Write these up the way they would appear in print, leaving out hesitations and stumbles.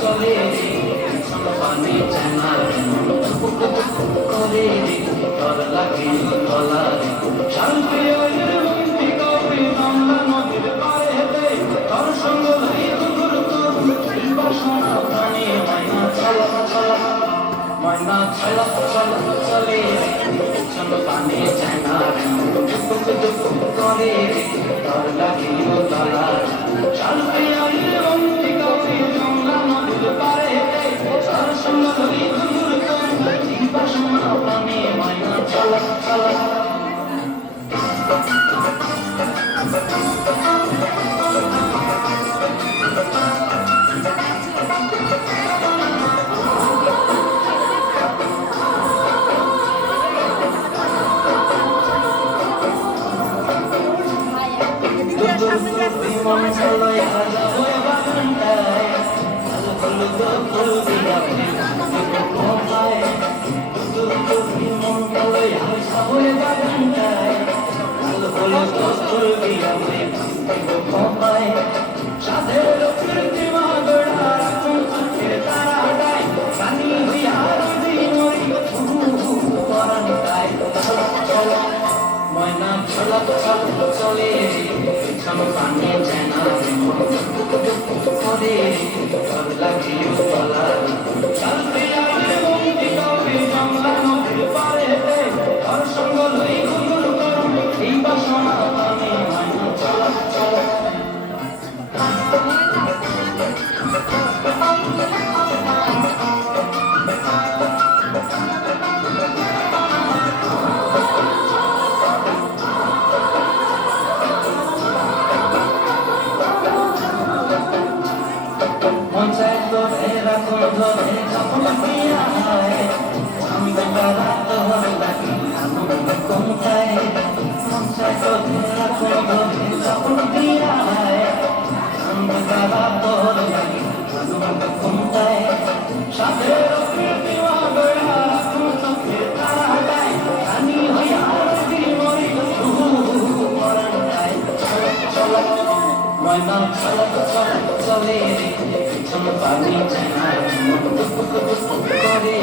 চলে পানি চেনা করে তর লাগে তলা শান্তি কবি বাংলা নদীর পারে হেঁটে তর সঙ্গ বাসনা প্রাণী ময়না চলে পানি চেনা করে তর লাগে তলা শান্তি কবি বাংলা নদীর পারে হেঁটে তর সঙ্গ বাসনা প্রাণী ময়না চলা বিমন চলয় হাজা হয়ে বাগানটায় ফুল দিয়া কোপায় বিমন চলয় হাজা হয়ে বাগানটায় ফুল দিয়া কোপায় সাধের কৃত্রিমা গড়া চোখের তারাটায় রানী হইয়া মরি পরানটায় ময়না চলে পানি চেনা করে লাগিও তলা শান্তি কবি বাংলা নদীর পারে হেঁটে তার সঙ্গ লই ঘুমুর করুন এই বাসনা আমি ময়না চলা পঞ্চায়েত এরকম ধরে যখন দিয়া হয় আমি রাত লাগি কোনটায় পঞ্চায়েত এরকম ধরে যখন দিয়া হয় আমি রাত লাগি কোনটায় সাথের কৃত্রিমা গড়া চোখের তারাটায় রানী হইয়া মরি পরানটায় চলা ময়না চলে পানি চেনা করে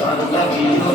তর লাগিও